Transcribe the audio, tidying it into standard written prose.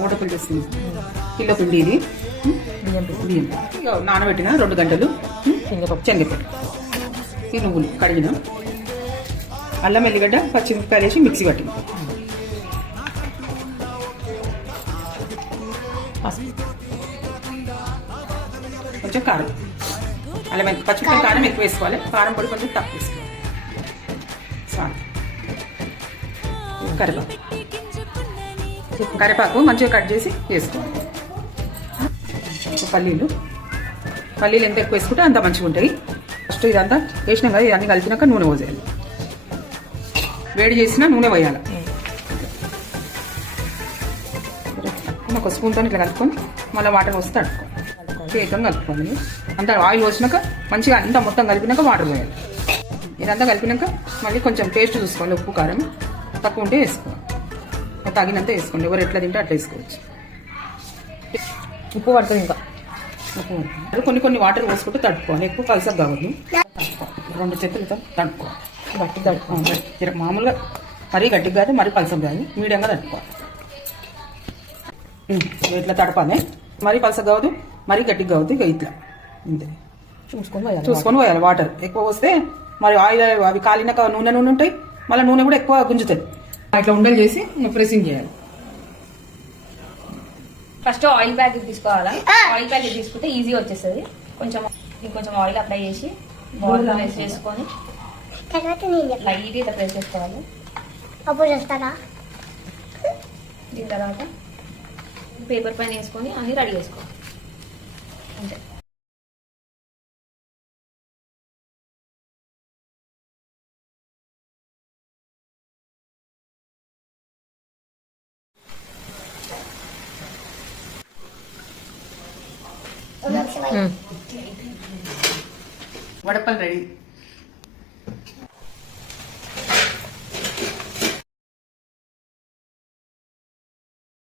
మూటపిల్లి చేస్తుంది. కిలో పిండి ఇది, బియ్యం నానబెట్టిన 2 గంటలు, శనగపప్పు, ఈ నువ్వులు కడిగిన, అల్లం ఎల్లిగడ్డ పచ్చిమిరపకాయలు వేసి మిక్సీ పట్టిన, కొంచెం కారం, అల్లం పచ్చిమిరపకాయ కారం ఎక్కువ వేసుకోవాలి, కారం పొడి కొంచెం తక్కువ వేసుకోవాలి, కరివేపాకు మంచిగా కట్ చేసి వేసుకోవాలి, పల్లీలు ఎంత ఎక్కువ వేసుకుంటే అంత మంచిగా ఉంటాయి. ఫస్ట్ ఇదంతా వేసినాం కదా, ఇవన్నీ కలిపినాక నూనె పోసేయాలి, వేడి చేసిన నూనె పోయాలి, ఒక స్పూన్తో ఇట్లా కలుపుకొని మళ్ళీ వాటర్ పోసి తడుపుకోవాలి, చేతితో కలుపుకోవాలి. అంతా ఆయిల్ పోసినాక మంచిగా అంతా మొత్తం కలిపినాక వాటర్ పోయాలి. ఇదంతా కలిపినాక మళ్ళీ కొంచెం టేస్ట్ చూసుకోవాలి, ఉప్పు కారం తక్కువ ఉంటే వేసుకోవాలి, తగినంత వేసుకోండి, ఎవరు ఎట్లా తింటే అట్లా వేసుకోవచ్చు. ఉప్పు పడుతుంది, ఇంకా ఉప్పు పడుతుంది. కొన్ని వాటర్ పోసుకుంటూ తడుపుకోవాలి, ఎక్కువ పలసగా కావద్దు, 2 చేతులతో తడుపుకోవాలి, గట్టి తడుపుకోవాలి, మామూలుగా మరీ గట్టిగా కాదు మరీ పలసగా కాదు, మీడియంగా తడుపుకోవాలి. ఇట్లా తడపాలి, మరీ పలసగా కావద్దు మరీ గట్టిగా కావద్దు, ఇక ఇట్లా ఇంతే చూసుకొని పోయాలి. వాటర్ ఎక్కువ పోస్తే మరి ఆయిల్ అవి కాలినాక నూనె ఉంటాయి, మళ్ళీ నూనె కూడా ఎక్కువ గుంజుతుంది. ఇట్లా ఉండలు చేసి ప్రెసింగ్ చేయాలి. ఫస్ట్ ఆయిల్ ప్యాకెట్ తీసుకోవాలా, ఆయిల్ ప్యాకెట్ తీసుకుంటే ఈజీగా వచ్చేస్తుంది. కొంచెం ఆయిల్ అప్లై చేసి బౌల్ ప్రెస్ చేసుకొని లైట్ ఇట్లా ప్రెస్ చేసుకోవాలి. దీని తర్వాత పేపర్ పైన వేసుకొని అన్ని రెడీ చేసుకోవాలి అంతే. వడపల్లి రెడీ.